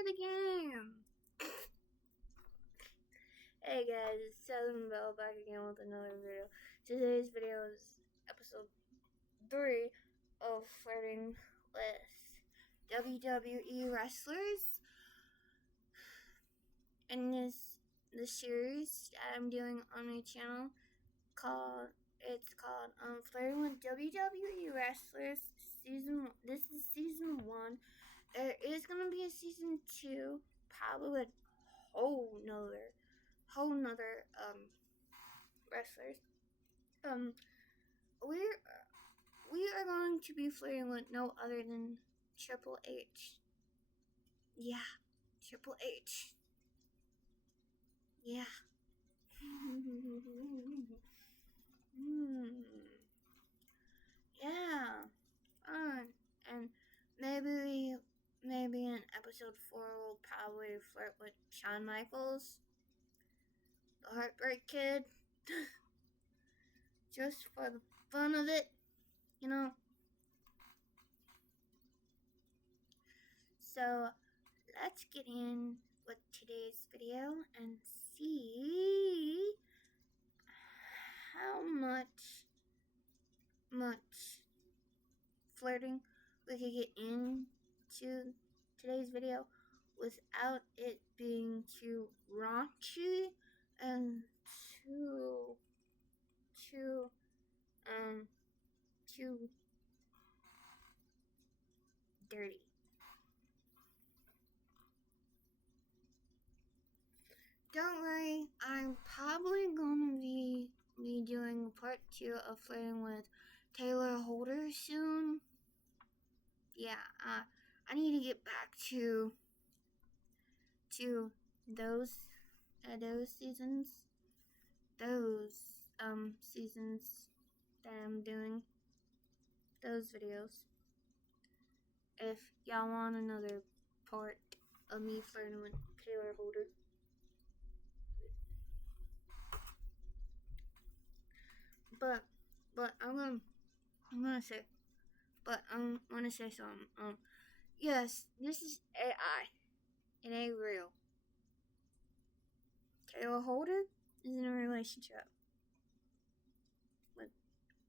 play the game. Hey guys, it's Southern Bell back again with another video. Today's video is episode 3 of Flirting with WWE wrestlers. In this series that I'm doing on my channel called Flirting with WWE wrestlers season. This is season 1. There is gonna be a season 2, probably with whole nother wrestlers. We are going to be flirting with no other than Triple H. Yeah, Triple H. Yeah. Yeah. And maybe in episode 4 we'll probably flirt with Shawn Michaels, the Heartbreak Kid, just for the fun of it, you know. So let's get in with today's video and see how much flirting we could get into today's video without it being too raunchy and too dirty. Don't worry, I'm probably gonna be doing part 2 of Flirting with Taylor Holder soon. Yeah, I need to get back to those seasons that I'm doing, those videos. If y'all want another part of me flirting with Taylor Holder. But I'm gonna say something. Yes, this is AI. It ain't real. Taylor Holder is in a relationship with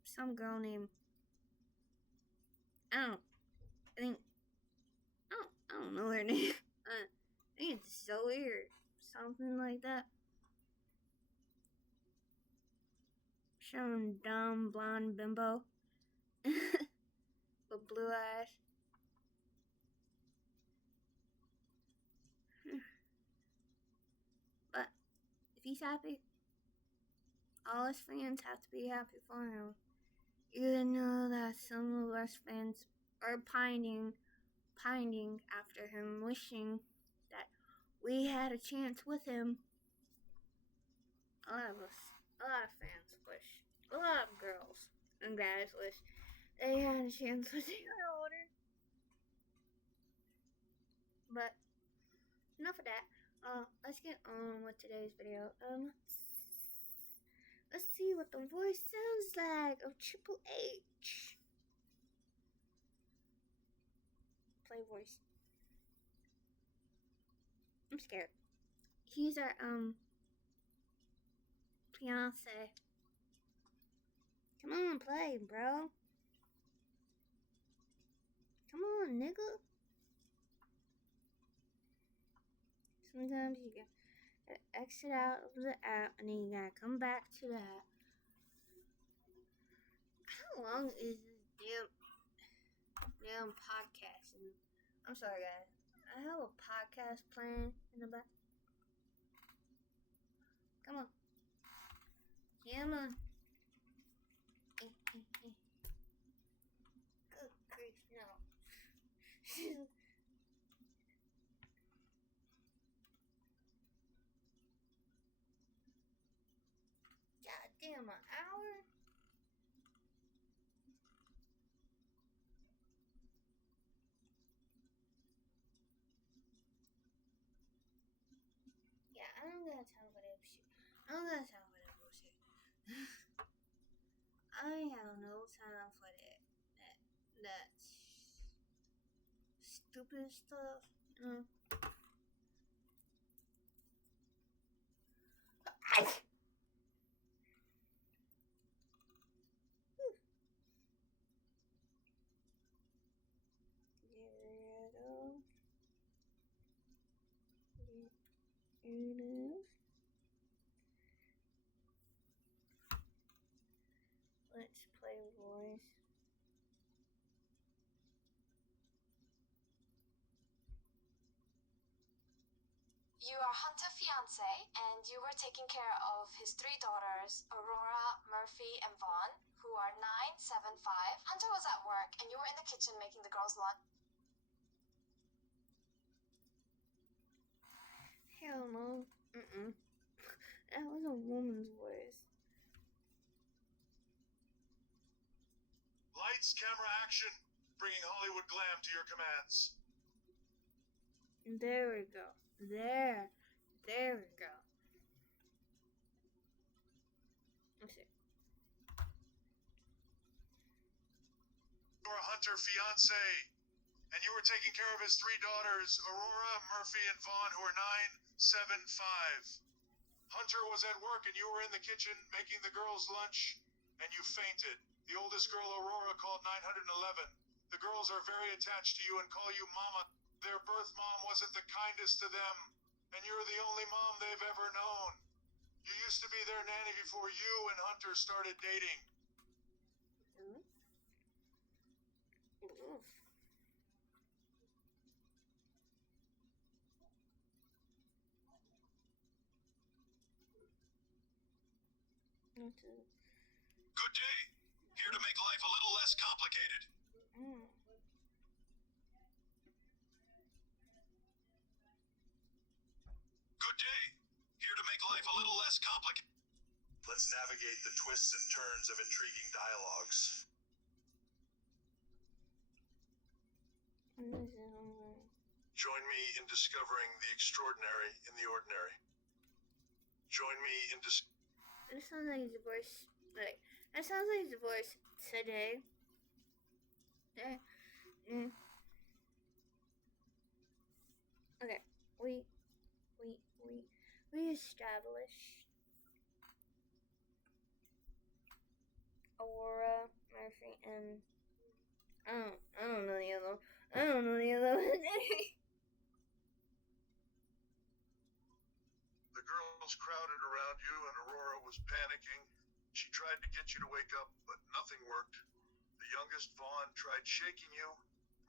some girl named I don't know her name. I think it's Zoe or something like that. Some dumb blonde bimbo with blue eyes. But if he's happy, all his fans have to be happy for him. Even though that some of us fans are pining after him, wishing that we had a chance with him. A lot of fans wish, a lot of girls and guys wish they had a chance with Taylor Holder. But enough of that. Let's get on with today's video. Let's see what the voice sounds like of Triple H. Play voice. I'm scared. He's our fiance. Come on, play, bro. Come on, nigga. Sometimes you gotta exit out of the app and then you gotta come back to that. How long is this damn podcast? And I'm sorry, guys. I have a podcast playing in the back. Come on. Come on. Good grief, no. God damn, an hour? Yeah, I don't got time for that shit. I don't got time for that bullshit. I have no time for that stupid stuff, you know. Let's play voice. You are Hunter's fiance, and you were taking care of his 3 daughters, Aurora, Murphy, and Vaughn, who are 9, 7, 5. Hunter was at work, and you were in the kitchen making the girls' lunch. Hell no. That was a woman's voice. Lights, camera, action. Bringing Hollywood glam to your commands. There we go. There we go. Let's see. You're a Hunter fiance, and you were taking care of his 3 daughters, Aurora, Murphy, and Vaughn, who are 9, 7, 5. Hunter was at work, and you were in the kitchen making the girls' lunch, and you fainted. The oldest girl, Aurora, called 911. The girls are very attached to you and call you Mama. Their birth mom wasn't the kindest to them, and you're the only mom they've ever known. You used to be their nanny before you and Hunter started dating. Oof. Good day. Here to make life a little less complicated. Good day. Here to make life a little less complicated. Let's navigate the twists and turns of intriguing dialogues. Join me in discovering the extraordinary in the ordinary. Join me in That sounds like his voice. That sounds like his voice today. Okay, we established Aurora, Murphy, and I don't know the other. I don't know the other one. The girls crowded around you and Aurora was panicking. She tried to get you to wake up, but nothing worked. The youngest, Vaughn, tried shaking you.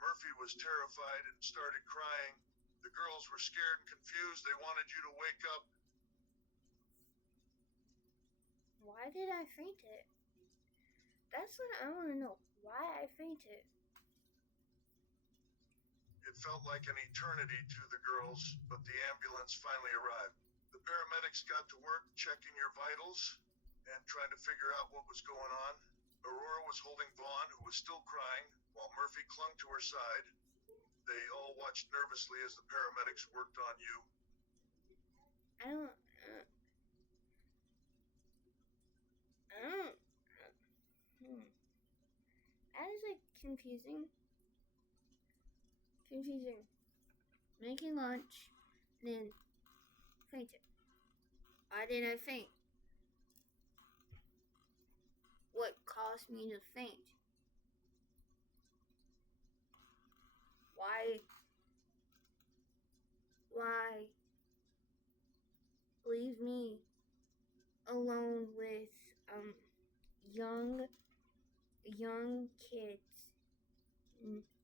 Murphy was terrified and started crying. The girls were scared and confused. They wanted you to wake up. Why did I faint it? That's what I want to know. Why I fainted. It felt like an eternity to the girls, but the ambulance finally arrived. The paramedics got to work checking your vitals and trying to figure out what was going on. Aurora was holding Vaughn, who was still crying, while Murphy clung to her side. They all watched nervously as the paramedics worked on you. That is like confusing. Making lunch, then fainted. Why did I faint? What caused me to faint? Why leave me alone with young kids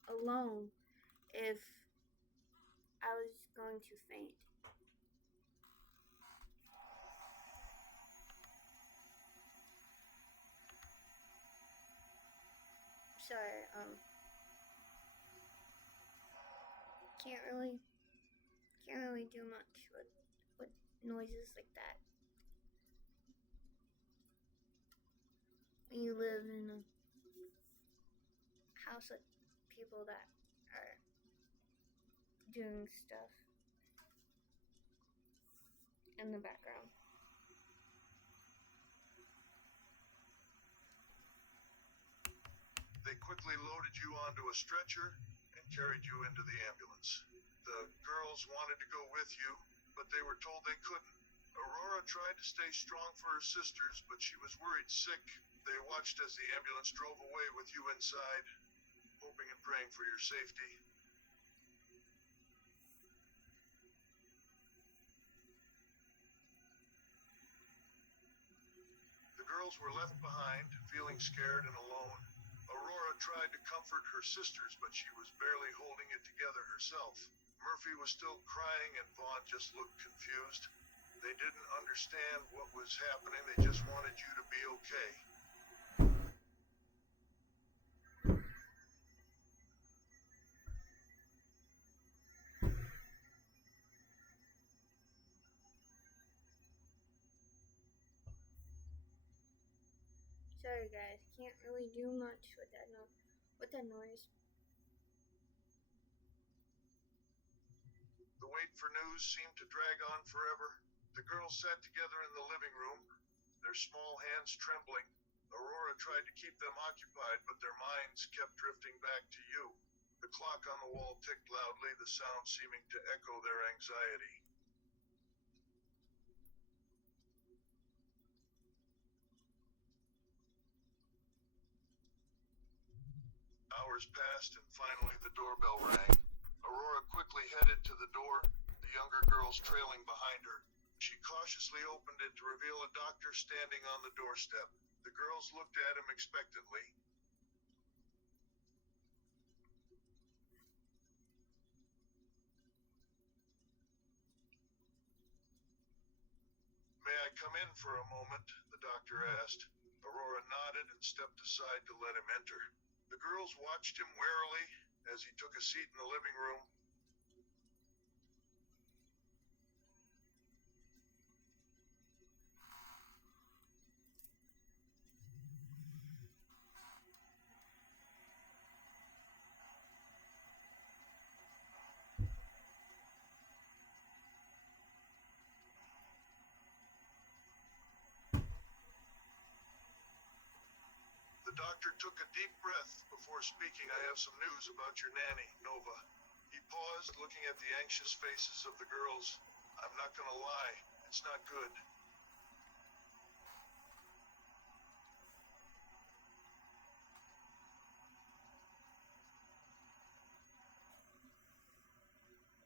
alone if I was going to faint? Sorry, can't really do much with noises like that. When you live in a house with people that are doing stuff in the background. They quickly loaded you onto a stretcher and carried you into the ambulance. The girls wanted to go with you, but they were told they couldn't. Aurora tried to stay strong for her sisters, but she was worried sick. They watched as the ambulance drove away with you inside, hoping and praying for your safety. girls were left behind, feeling scared and alone. Aurora tried to comfort her sisters, but she was barely holding it together herself. Murphy was still crying and Vaughn just looked confused. They didn't understand what was happening, they just wanted you to be okay. Sorry guys, can't really do much with that noise. The wait for news seemed to drag on forever. The girls sat together in the living room, their small hands trembling. Aurora tried to keep them occupied, but their minds kept drifting back to you. The clock on the wall ticked loudly, the sound seeming to echo their anxiety. Hours passed and finally the doorbell rang. Aurora quickly headed to the door, the younger girls trailing behind her. She cautiously opened it to reveal a doctor standing on the doorstep. The girls looked at him expectantly. "May I come in for a moment?" the doctor asked. Aurora nodded and stepped aside to let him enter. The girls watched him warily as he took a seat in the living room. The doctor took a deep breath before speaking. "I have some news about your nanny, Nova." He paused, looking at the anxious faces of the girls. "I'm not gonna lie, it's not good."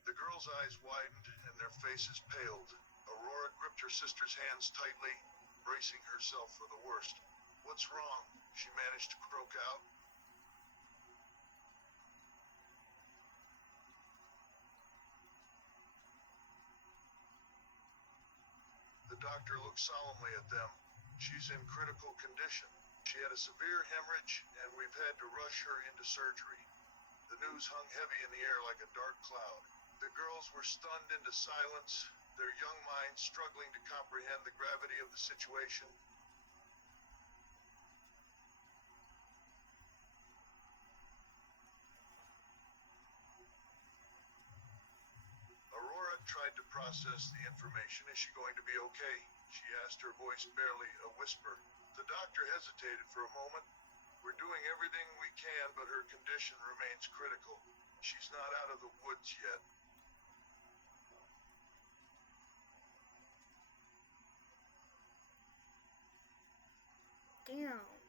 The girls' eyes widened and their faces paled. Aurora gripped her sister's hands tightly, bracing herself for the worst. "What's wrong?" she managed to croak out. The doctor looked solemnly at them. "She's in critical condition. She had a severe hemorrhage, and we've had to rush her into surgery." The news hung heavy in the air like a dark cloud. The girls were stunned into silence, their young minds struggling to comprehend the gravity of the situation. Aurora tried to process the information. "Is she going to be okay?" she asked, her voice barely a whisper. The doctor hesitated for a moment. "We're doing everything we can, but her condition remains critical. She's not out of the woods yet." Damn.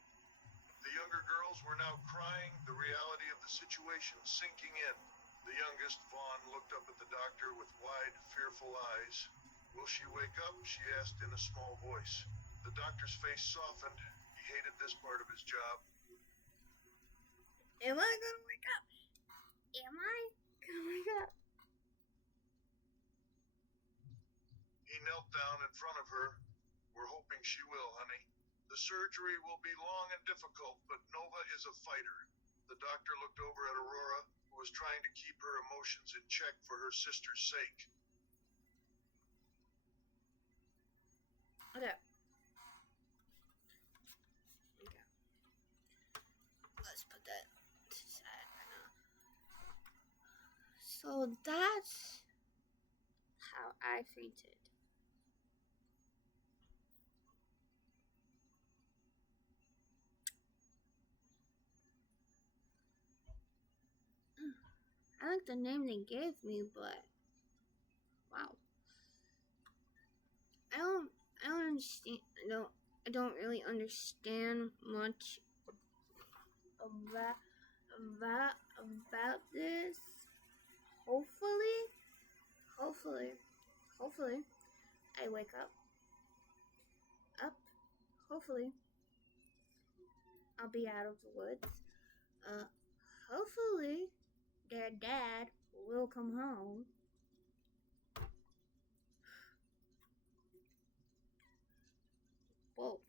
The younger girls were now crying, the reality of the situation sinking in. The youngest, Vaughn, looked up at the doctor with wide, fearful eyes. "Will she wake up?" she asked in a small voice. The doctor's face softened. He hated this part of his job. Am I gonna wake up? Am I gonna wake up? He knelt down in front of her. "We're hoping she will, honey. The surgery will be long and difficult, but Nova is a fighter." The doctor looked over at Aurora, who was trying to keep her emotions in check for her sister's sake. Okay. Let's put that to the side right now. So that's how I fainted. I like the name they gave me, but wow. I don't understand. I don't really understand much about this. Hopefully, I wake up. Hopefully, I'll be out of the woods. Hopefully their dad will come home. Whoa.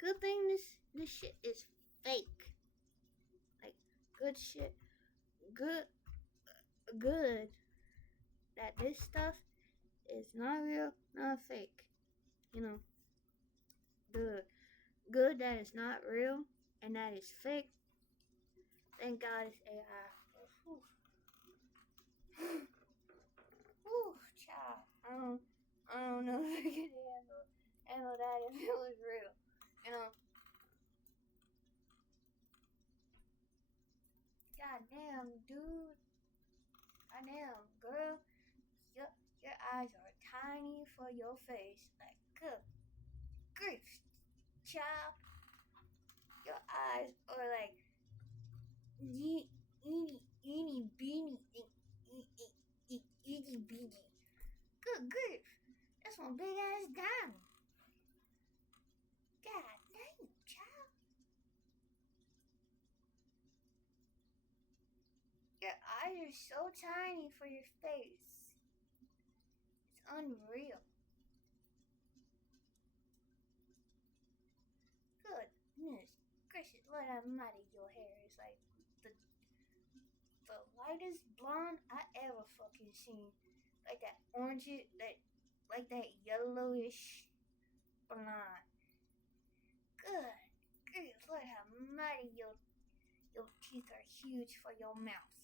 Good thing this shit is fake. Like good shit. Good that this stuff is not real, not fake. You know, good that it's not real and that it's fake. Thank God it's AI. Whew. Whew, child. I don't know if I can handle that if it was real. You know. Goddamn, dude. Goddamn, girl. Your eyes are tiny for your face. Like, good grief, child. Your eyes are like eeny beeny, itty bitty. Good grief. That's one big ass diamond. God dang, child. Your eyes are so tiny for your face. It's unreal. Goodness gracious, Lord Almighty, your hair is like the lightest blonde I ever fucking seen. Like that orangey, like that yellowish blonde. Good grief, Lord Almighty, your teeth are huge for your mouth.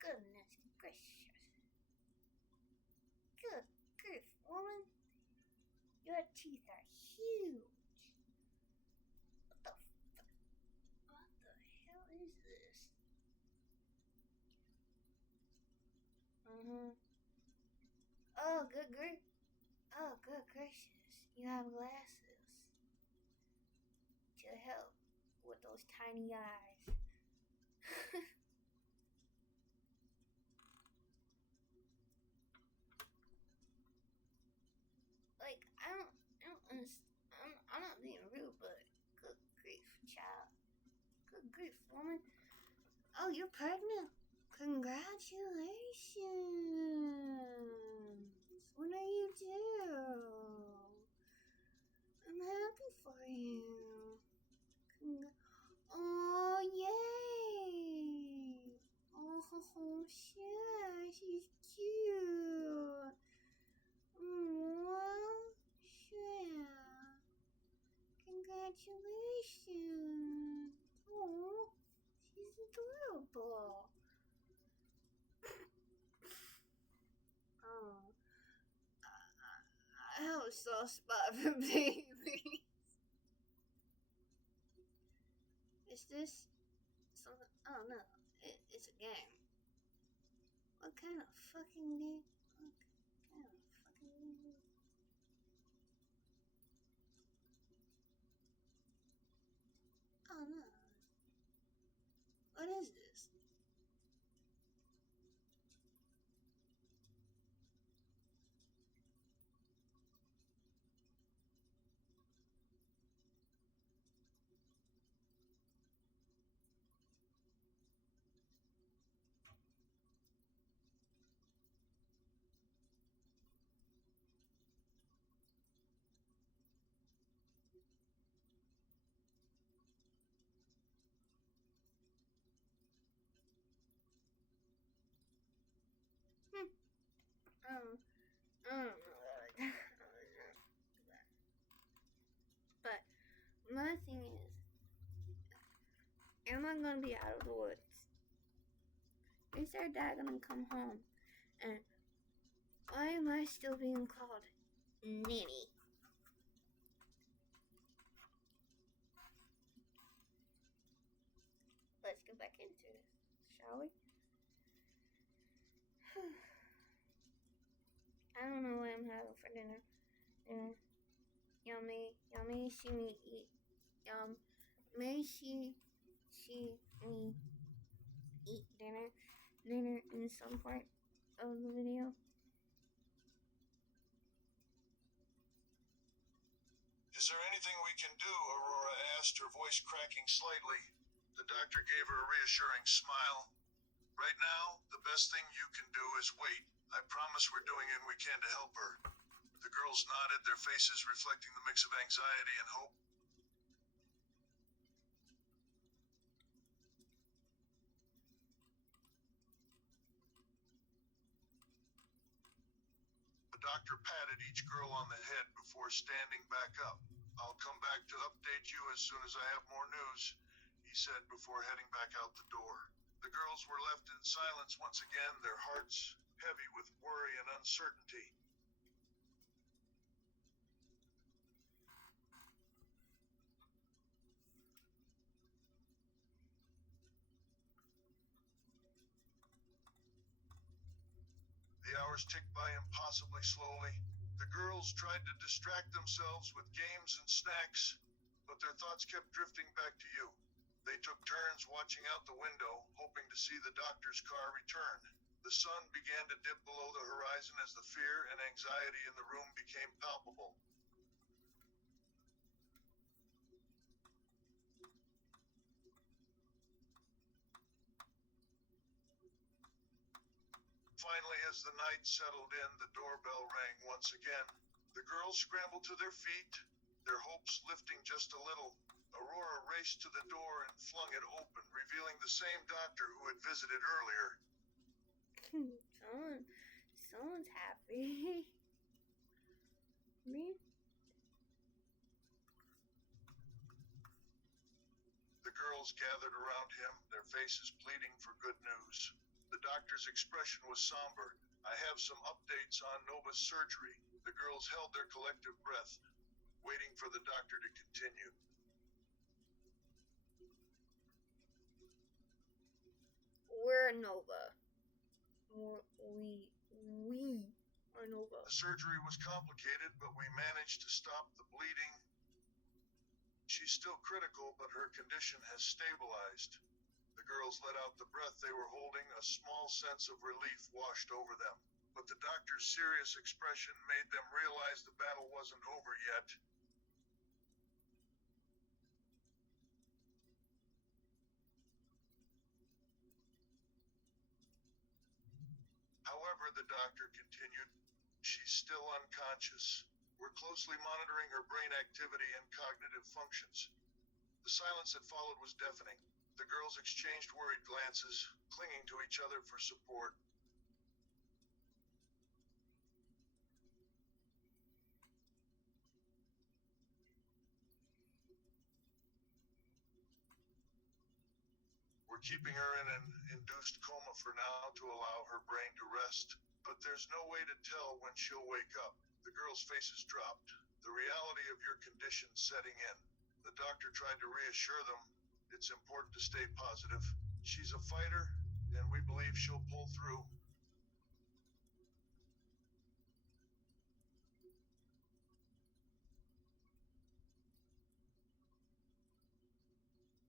Goodness gracious. Good grief, woman. Your teeth are huge. What the hell is this? Oh, good grief. Oh, good gracious. You have glasses to help with those tiny eyes. Like, I don't understand. I'm not being rude, but good grief, child. Good grief, woman. Oh, you're pregnant. Congratulations. What are you due? I'm happy for you. Oh, yay. Oh, sure. She's cute. Oh, sure. Congratulations. Oh, she's adorable. Oh, I have a soft spot for babies. Is this something? I don't know. It's a game. What kind of fucking game? What kind of fucking game? I don't know. What is this? I don't know. But my thing is, am I gonna be out of the woods? Is their dad gonna come home? And why am I still being called Nanny? Let's get back into this, shall we? I don't know what I'm having for dinner. Yummy, see me eat. May she me eat dinner in some part of the video. there anything we can do? Aurora asked, her voice cracking slightly. The doctor gave her a reassuring smile. Right now, the best thing you can do is wait. I promise we're doing what we can to help her. The girls nodded, their faces reflecting the mix of anxiety and hope. The doctor patted each girl on the head before standing back up. I'll come back to update you as soon as I have more news, he said before heading back out the door. The girls were left in silence once again, their hearts heavy with worry and uncertainty. The hours ticked by impossibly slowly. The girls tried to distract themselves with games and snacks, but their thoughts kept drifting back to you. They took turns watching out the window, hoping to see the doctor's car return. The sun began to dip below the horizon as the fear and anxiety in the room became palpable. Finally, as the night settled in, the doorbell rang once again. The girls scrambled to their feet, their hopes lifting just a little. Aurora raced to the door and flung it open, revealing the same doctor who had visited earlier. Someone's happy. Me? The girls gathered around him, their faces pleading for good news. The doctor's expression was somber. I have some updates on Nova's surgery. The girls held their collective breath, waiting for the doctor to continue. We're Nova. We are Nova. The surgery was complicated, but we managed to stop the bleeding. She's still critical, but her condition has stabilized. The girls let out the breath they were holding. A small sense of relief washed over them. But the doctor's serious expression made them realize the battle wasn't over yet. However, the doctor continued, she's still unconscious. We're closely monitoring her brain activity and cognitive functions. The silence that followed was deafening. The girls exchanged worried glances, clinging to each other for support. We're keeping her in an induced coma for now to allow her brain to rest, but there's no way to tell when she'll wake up. The girls' faces dropped, the reality of your condition setting in. The doctor tried to reassure them. It's important to stay positive. She's a fighter, and we believe she'll pull through.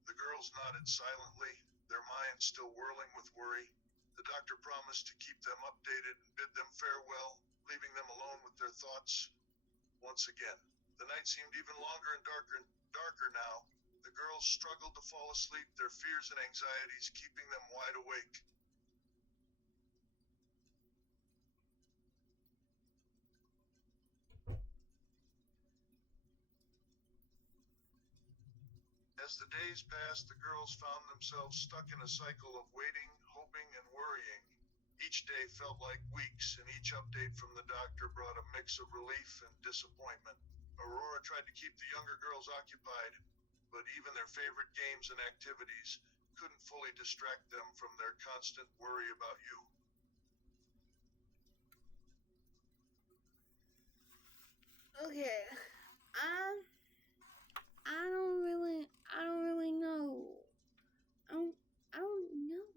The girls nodded silently, their minds still whirling with worry. The doctor promised to keep them updated and bid them farewell, leaving them alone with their thoughts. Once again, the night seemed even longer and darker now. The girls struggled to fall asleep, their fears and anxieties keeping them wide awake. As the days passed, the girls found themselves stuck in a cycle of waiting, hoping, and worrying. Each day felt like weeks, and each update from the doctor brought a mix of relief and disappointment. Aurora tried to keep the younger girls occupied, but even their favorite games and activities couldn't fully distract them from their constant worry about you. Okay. I don't really know. I don't know.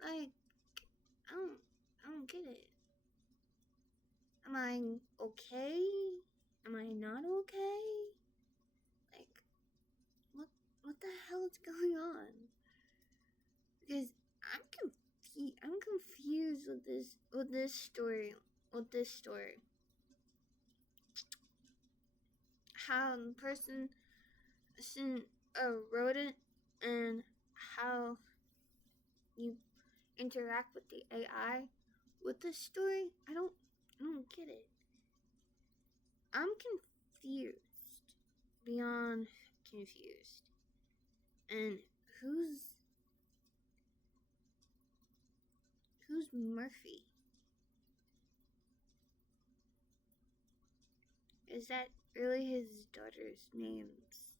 Like, I don't get it. Am I okay? Am I not okay? Like, what the hell is going on? Because I'm confused with this story. how the person wrote it and how you interact with the AI with the story. I don't get it. I'm confused, beyond confused. And who's Murphy? Is that really his daughter's names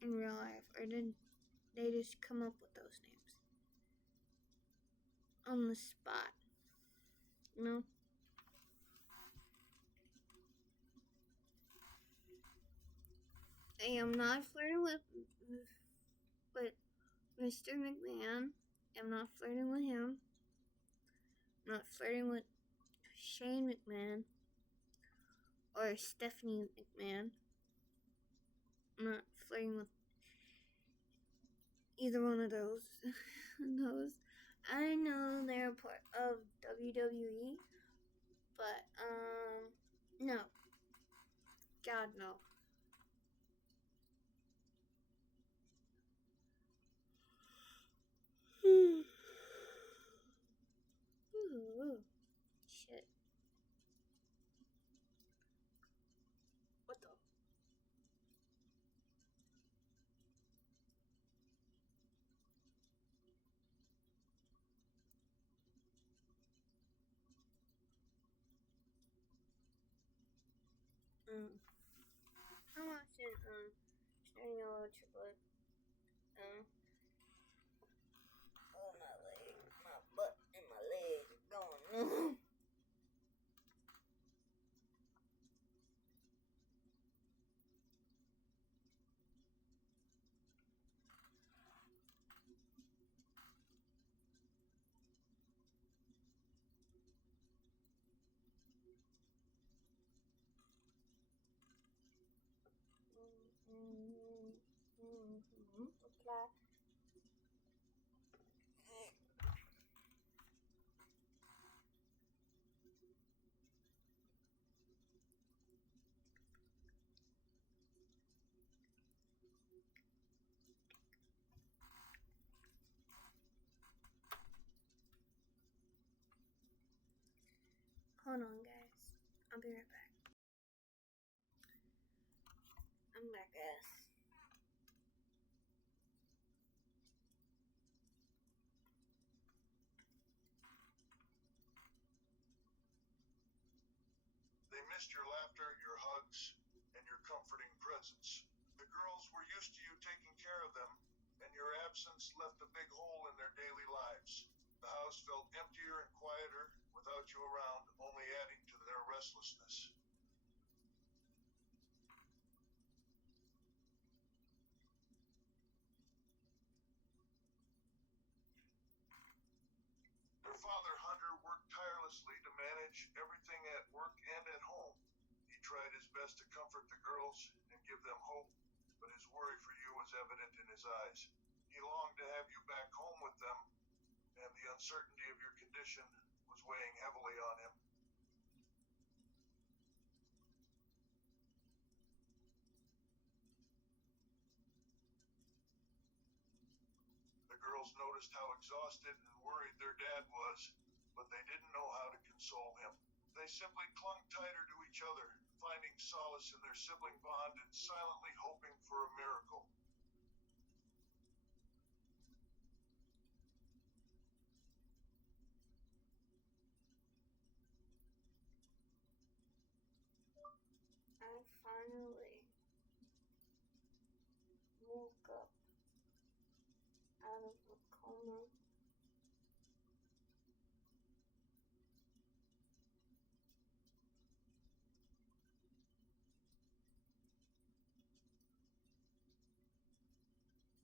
in real life, or did they just come up with those names on the spot? No. I am not flirting with Mr. McMahon. I'm not flirting with him. I'm not flirting with Shane McMahon or Stephanie McMahon. I'm not flirting with either one of those. I know they're a part of WWE, but no. God no. Ooh, shit. What the? I'm watching Starting Yellow Triplet. Oh, my leg, my butt, and my legs are going numb. Apply. Hold on, guys. I'll be right back. I'm back, guys. They missed your laughter, your hugs, and your comforting presence. The girls were used to you taking care of them, and your absence left a big hole in their daily lives. The house felt emptier and quieter without you around, only adding to their restlessness. Your father, Hunter, worked tirelessly to manage everything at work and at home. He tried his best to comfort the girls and give them hope, but his worry for you was evident in his eyes. He longed to have you back home with them, and the uncertainty of your condition was weighing heavily on him. The girls noticed how exhausted and worried their dad was, but they didn't know how to console him. They simply clung tighter to each other, finding solace in their sibling bond and silently hoping for a miracle. I finally woke up out of a coma.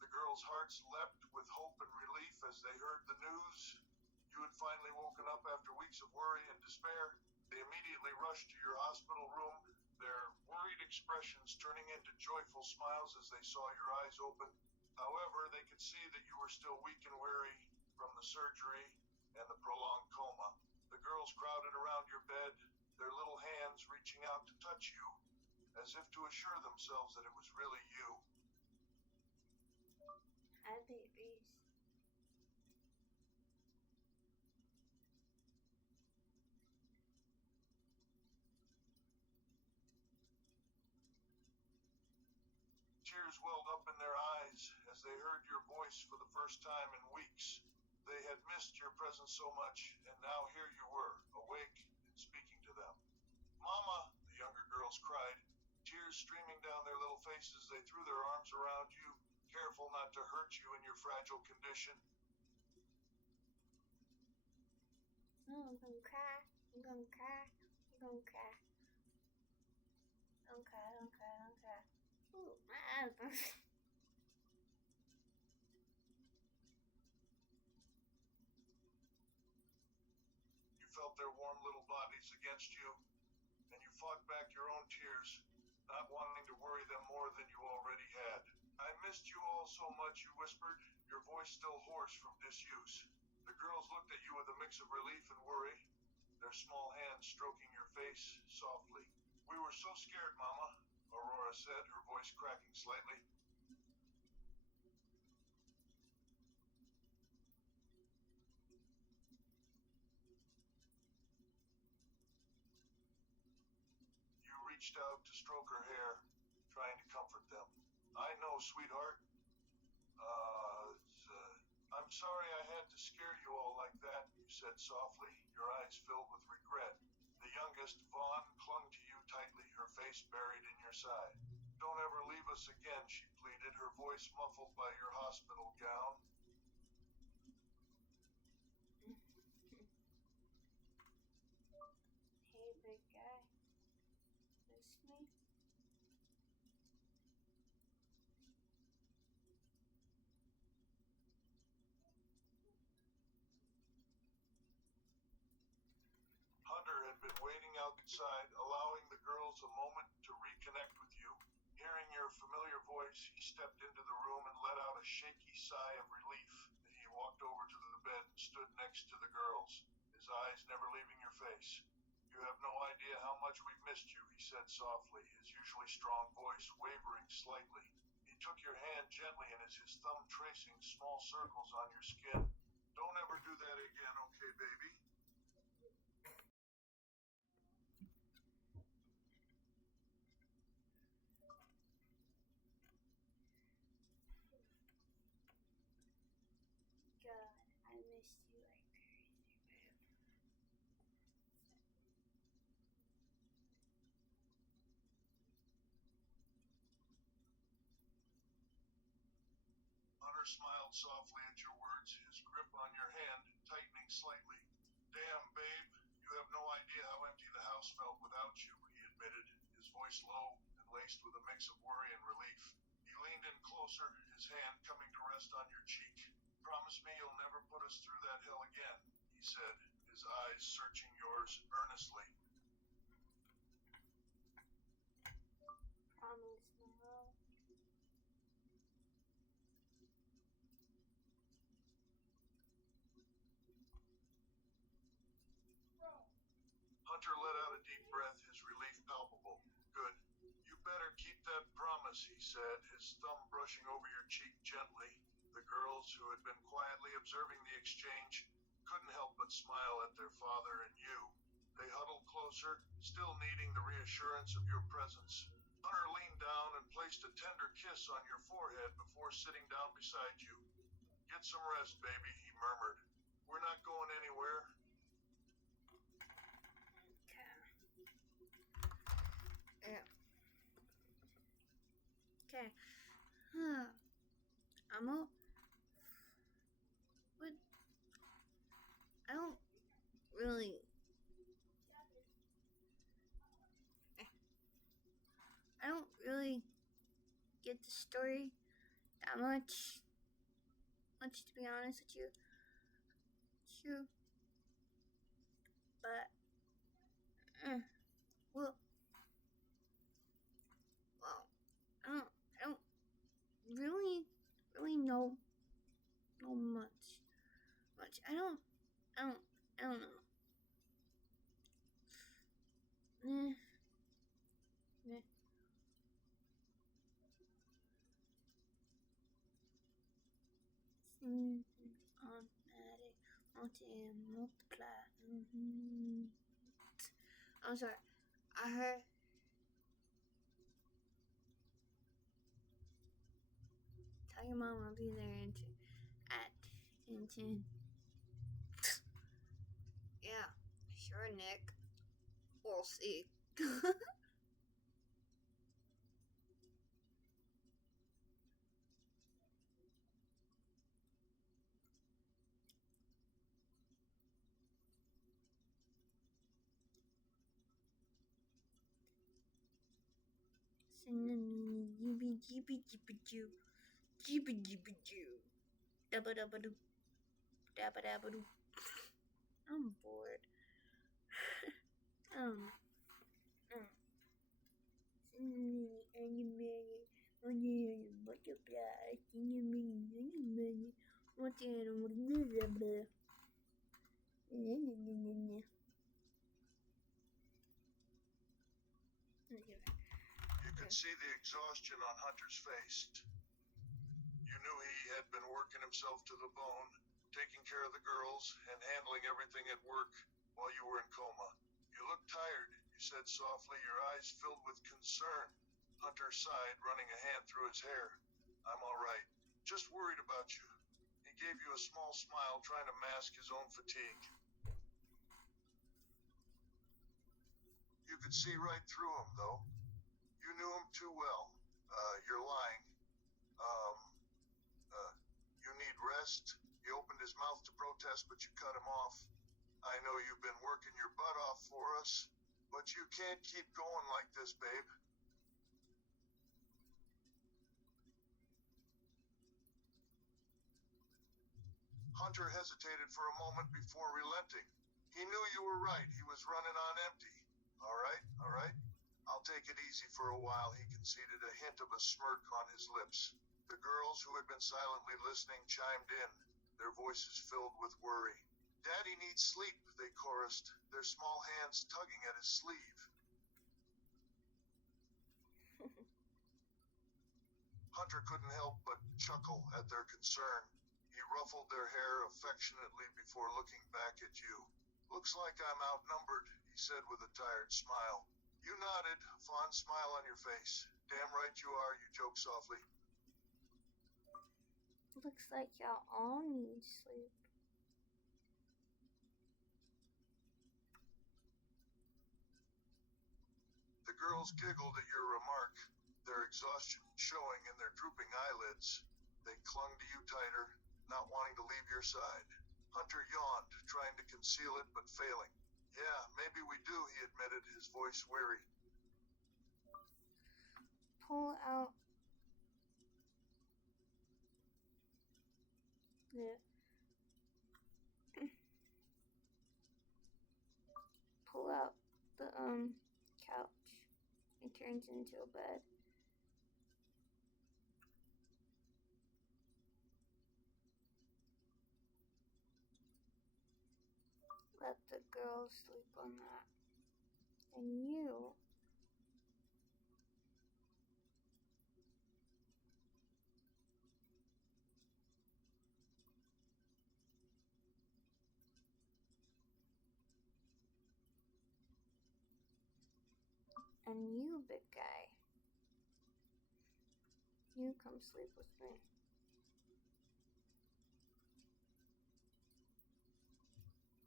The girls' hearts leapt with hope and relief as they heard the news. You had finally woken up after weeks of worry and despair. They immediately rushed to your hospital room, their worried expressions turning into joyful smiles as they saw your eyes open. However, they could see that you were still weak and weary from the surgery and the prolonged coma. The girls crowded around your bed, their little hands reaching out to touch you, as if to assure themselves that it was really you. Hi, babies. Tears welled up in their eyes as they heard your voice for the first time in weeks. They had missed your presence so much, and now here you were, awake and speaking to them. Mama, the younger girls cried, tears streaming down their little faces. They threw their arms around you, careful not to hurt you in your fragile condition. Oh, I'm gonna cry. I'm gonna cry. I'm gonna cry. Don't cry, don't cry, don't cry. Ooh, my eyes burn. You felt their warm little bodies against you, and you fought back your own tears, not wanting to worry them more than you already had. I missed you all so much, you whispered, your voice still hoarse from disuse. The girls looked at you with a mix of relief and worry, their small hands stroking your face softly. We were so scared, Mama, Aurora said, her voice cracking slightly. You reached out to stroke her hair, trying to comfort them. I know, sweetheart. I'm sorry I had to scare you all like that, you said softly, your eyes filled with regret. The youngest, Vaughn, clung to you tightly, her face buried in your side. Don't ever leave us again, she pleaded, her voice muffled by your hospital gown. Hey, big guy. Miss me? Hunter had been waiting outside, allowing the girls a moment to reconnect with you. Hearing your familiar voice, he stepped into the room and let out a shaky sigh of relief. He walked over to the bed and stood next to the girls, his eyes never leaving your face. You have no idea how much we've missed you, he said softly, his usually strong voice wavering slightly. He took your hand gently and his thumb tracing small circles on your skin. Don't ever do that again, okay, baby? God, I missed you like crazy, babe. Hunter smiled softly at your words, his grip on your hand tightening slightly. Damn, babe, you have no idea how empty the house felt without you, he admitted, his voice low and laced with a mix of worry and relief. He leaned in closer, his hand coming to rest on your cheek. Promise me you'll never put us through that hell again, he said, his eyes searching yours earnestly. Promise, my love. Hunter let out a deep breath, his relief palpable. Good. You better keep that promise, he said, his thumb brushing over your cheek gently. The girls, who had been quietly observing the exchange, couldn't help but smile at their father and you. They huddled closer, still needing the reassurance of your presence. Hunter leaned down and placed a tender kiss on your forehead before sitting down beside you. Get some rest, baby, he murmured. We're not going anywhere. Okay. Yeah. Okay. I'm all. But I don't really. I don't really get the story that much. Much to be honest with you. True. But. Well. Well. I don't really know much. I don't know. Eh, eh. Automatic, multiply. I'm sorry. I heard. Tell your mom I'll be there in 10. Yeah, sure, Nick. We'll see. Jibby jibby jibby joo. Jibby jibby joo. Dabba dabba doo. Dabba dabba doo. I'm bored. Um. Butterfly. You could see the exhaustion on Hunter's face. You knew he had been working himself to the bone, taking care of the girls and handling everything at work while you were in coma. You looked tired, you said softly, your eyes filled with concern. Hunter sighed, running a hand through his hair. I'm all right. Just worried about you. He gave you a small smile, trying to mask his own fatigue. You could see right through him, though. You knew him too well. You're lying. You need rest. He opened his mouth to protest, but you cut him off. I know you've been working your butt off for us, but you can't keep going like this, babe. Hunter hesitated for a moment before relenting. He knew you were right. He was running on empty. All right. I'll take it easy for a while, he conceded, a hint of a smirk on his lips. The girls who had been silently listening chimed in, their voices filled with worry. Daddy needs sleep, they chorused, their small hands tugging at his sleeve. Hunter couldn't help but chuckle at their concern. He ruffled their hair affectionately before looking back at you. Looks like I'm outnumbered, he said with a tired smile. You nodded, a fond smile on your face. Damn right you are, you joked softly. Looks like y'all all need sleep. The girls giggled at your remark, their exhaustion showing in their drooping eyelids. They clung to you tighter, not wanting to leave your side. Hunter yawned, trying to conceal it but failing. Yeah, maybe we do, he admitted, his voice weary. Pull out the couch. It turns into a bed. Let the girls sleep on that. And you big guy. You come sleep with me.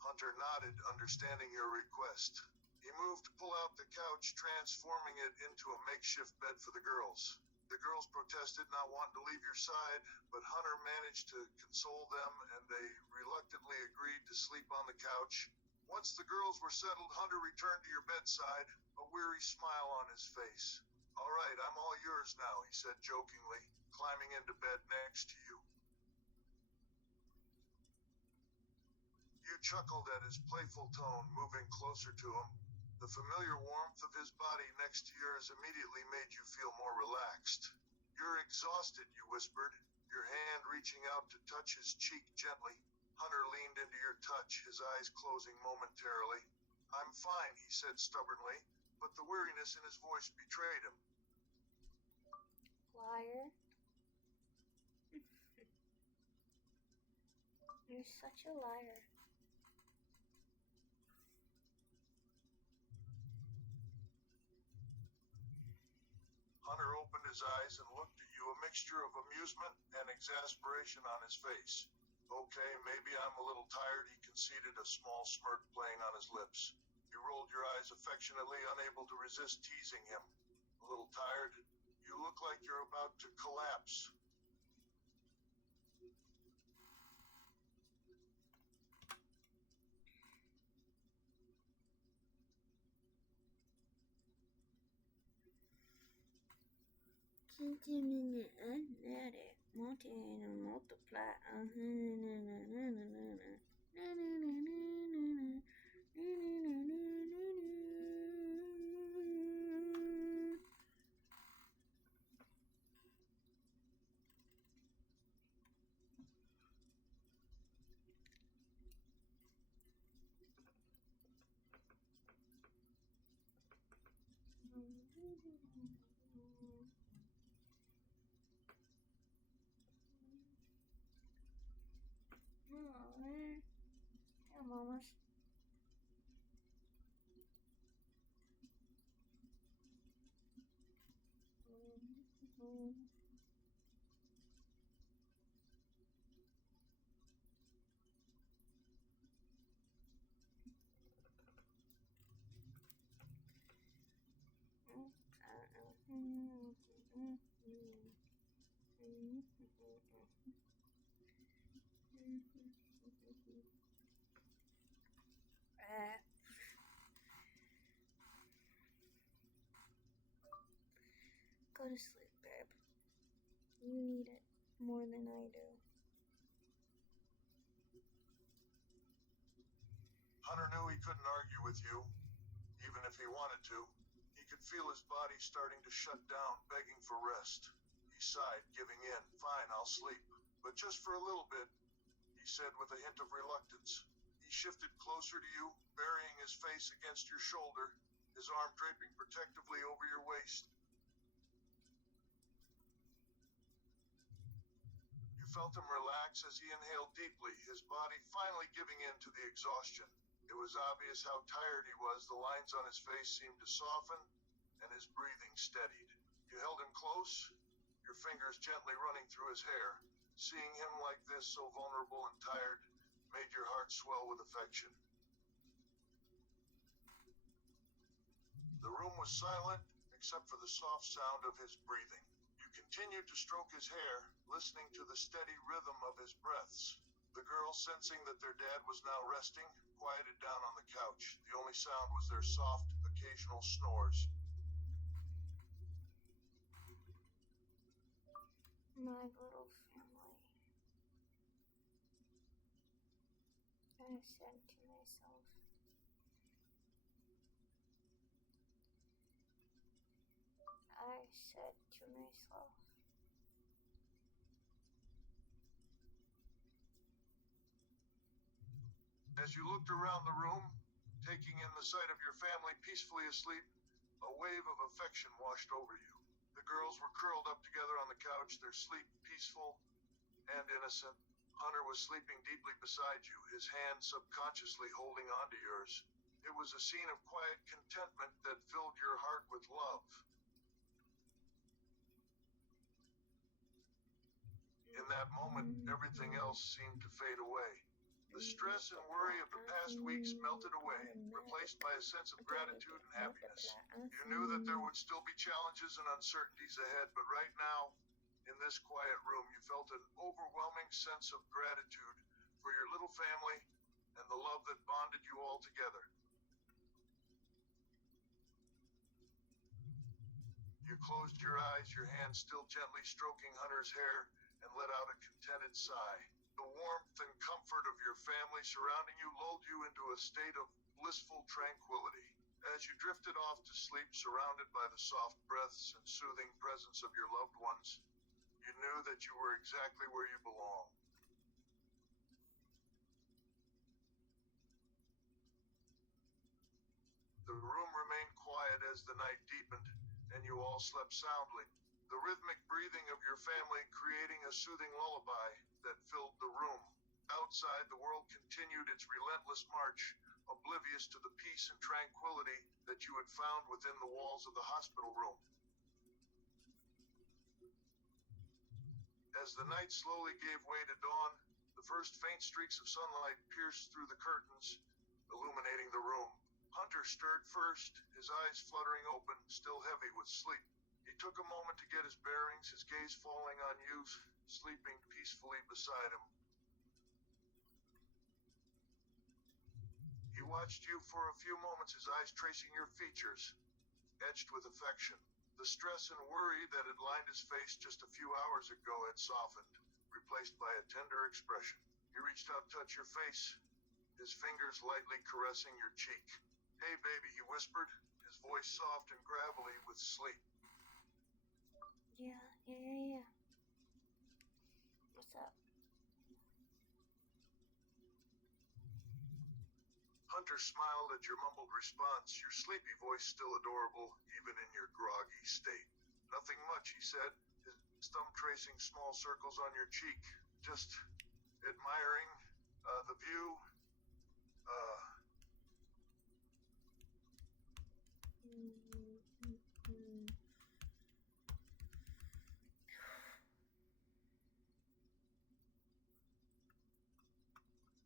Hunter nodded, understanding your request. He moved to pull out the couch, transforming it into a makeshift bed for the girls. The girls protested, not wanting to leave your side, but Hunter managed to console them, and they reluctantly agreed to sleep on the couch. Once the girls were settled, Hunter returned to your bedside, a weary smile on his face. All right, I'm all yours now, he said jokingly, climbing into bed next to you. You chuckled at his playful tone, moving closer to him. The familiar warmth of his body next to yours immediately made you feel more relaxed. You're exhausted, you whispered, your hand reaching out to touch his cheek gently. Hunter leaned into your touch, his eyes closing momentarily. I'm fine, he said stubbornly. but the weariness in his voice betrayed him. Liar. You're such a liar. Hunter opened his eyes and looked at you, a mixture of amusement and exasperation on his face. Okay, maybe I'm a little tired, he conceded, a small smirk playing on his lips. You rolled your eyes affectionately, unable to resist teasing him. A little tired? You look like you're about to collapse. Multiply. Yeah, mamas. Go to sleep, babe. You need it more than I do. Hunter knew he couldn't argue with you, even if he wanted to. He could feel his body starting to shut down, begging for rest. He sighed, giving in. Fine, I'll sleep. But just for a little bit, he said with a hint of reluctance. He shifted closer to you, burying his face against your shoulder, his arm draping protectively over your waist. You felt him relax as he inhaled deeply, his body finally giving in to the exhaustion. It was obvious how tired he was. The lines on his face seemed to soften, and his breathing steadied. You held him close, your fingers gently running through his hair. Seeing him like this, so vulnerable and tired, made your heart swell with affection. The room was silent, except for the soft sound of his breathing. You continued to stroke his hair, listening to the steady rhythm of his breaths. The girls, sensing that their dad was now resting, quieted down on the couch. The only sound was their soft, occasional snores. My little family. I said to myself. I said to myself. As you looked around the room, taking in the sight of your family peacefully asleep, a wave of affection washed over you. The girls were curled up together on the couch, their sleep peaceful and innocent. Hunter was sleeping deeply beside you, his hand subconsciously holding onto yours. It was a scene of quiet contentment that filled your heart with love. In that moment, everything else seemed to fade away. The stress and worry of the past weeks melted away, replaced by a sense of gratitude and happiness. You knew that there would still be challenges and uncertainties ahead, but right now, in this quiet room, you felt an overwhelming sense of gratitude for your little family and the love that bonded you all together. You closed your eyes, your hand still gently stroking Hunter's hair, and let out a contented sigh. The warmth and comfort of your family surrounding you lulled you into a state of blissful tranquility. As you drifted off to sleep, surrounded by the soft breaths and soothing presence of your loved ones, you knew that you were exactly where you belong. The room remained quiet as as the night deepened, and you all slept soundly. The rhythmic breathing of your family creating a soothing lullaby that filled the room. Outside, the world continued its relentless march, oblivious to the peace and tranquility that you had found within the walls of the hospital room. As the night slowly gave way to dawn, the first faint streaks of sunlight pierced through the curtains, illuminating the room. Hunter stirred first, his eyes fluttering open, still heavy with sleep. He took a moment to get his bearings, his gaze falling on you, sleeping peacefully beside him. He watched you for a few moments, his eyes tracing your features, etched with affection. The stress and worry that had lined his face just a few hours ago had softened, replaced by a tender expression. He reached out to touch your face, his fingers lightly caressing your cheek. "Hey, baby," he whispered, his voice soft and gravelly with sleep. Yeah. What's up? Hunter smiled at your mumbled response, your sleepy voice still adorable, even in your groggy state. "Nothing much," he said, his thumb tracing small circles on your cheek. "Just admiring the view.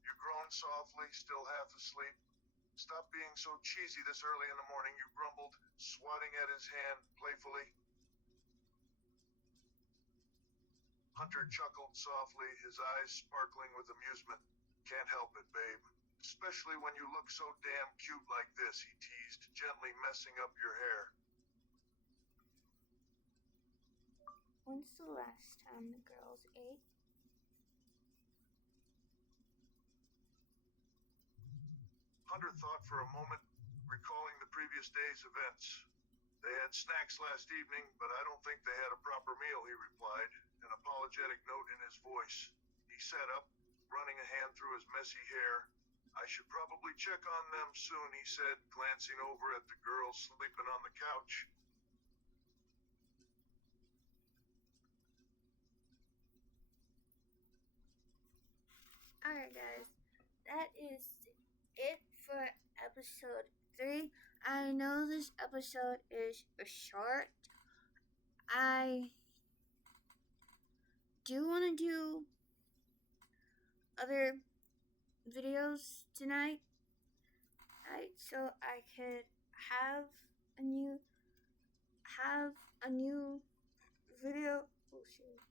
You groaned softly, still half asleep. "Stop being so cheesy this early in the morning," you grumbled, swatting at his hand playfully. Hunter chuckled softly, his eyes sparkling with amusement. "Can't help it, babe. Especially when you look so damn cute like this," he teased, gently messing up your hair. When's the last time the girls ate? Hunter thought for a moment, recalling the previous day's events. "They had snacks last evening, but I don't think they had a proper meal," he replied, an apologetic note in his voice. He sat up, running a hand through his messy hair. "I should probably check on them soon," he said, glancing over at the girls sleeping on the couch. Alright, guys. That is it for episode 3. I know this episode is short. I do want to do other videos tonight, so I could have a new video. Oh shit!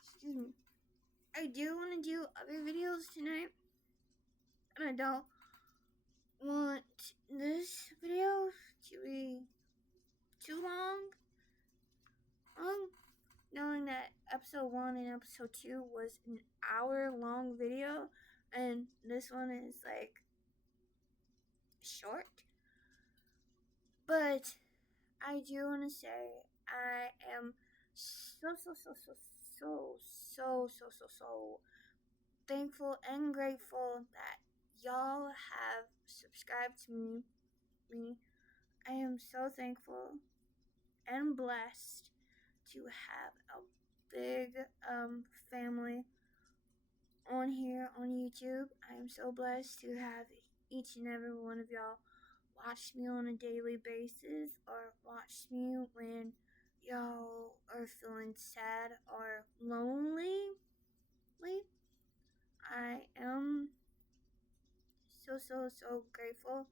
Excuse me. I do want to do other videos tonight, and I don't want this video to be too long. Knowing that episode 1 and episode 2 was an hour-long video, and this one is like short. But I do want to say I am so thankful and grateful that y'all have subscribed to me. I am so thankful and blessed to have a big family on here on YouTube. I am so blessed to have each and every one of y'all watch me on a daily basis, or watch me when y'all are feeling sad or lonely. I am so grateful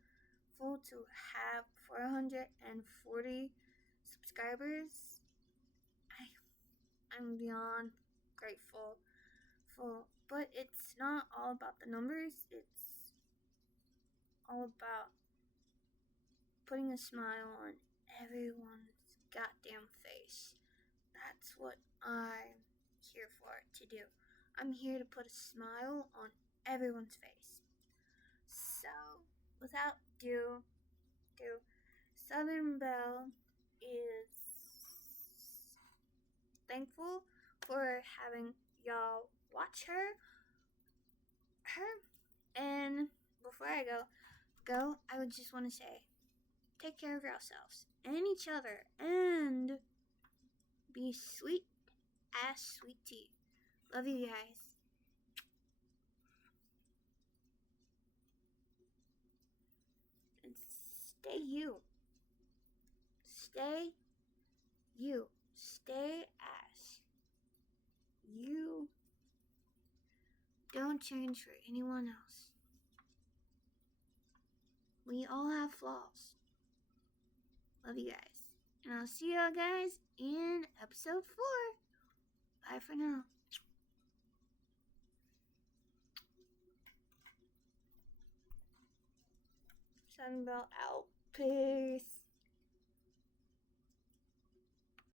to have 440 subscribers. I'm beyond grateful. But it's not all about the numbers. It's all about putting a smile on everyone's goddamn face. That's what I'm here for to do. I'm here to put a smile on everyone's face. So, without ado, Southern Belle is thankful for having y'all watch her. And before I go, I would just want to say take care of yourselves and each other, and be sweet as sweet tea. Love you guys. And stay you. Stay you. Stay as you. Don't change for anyone else. We all have flaws. Love you guys. And I'll see you guys in episode 4. Bye for now. Something about out. Peace.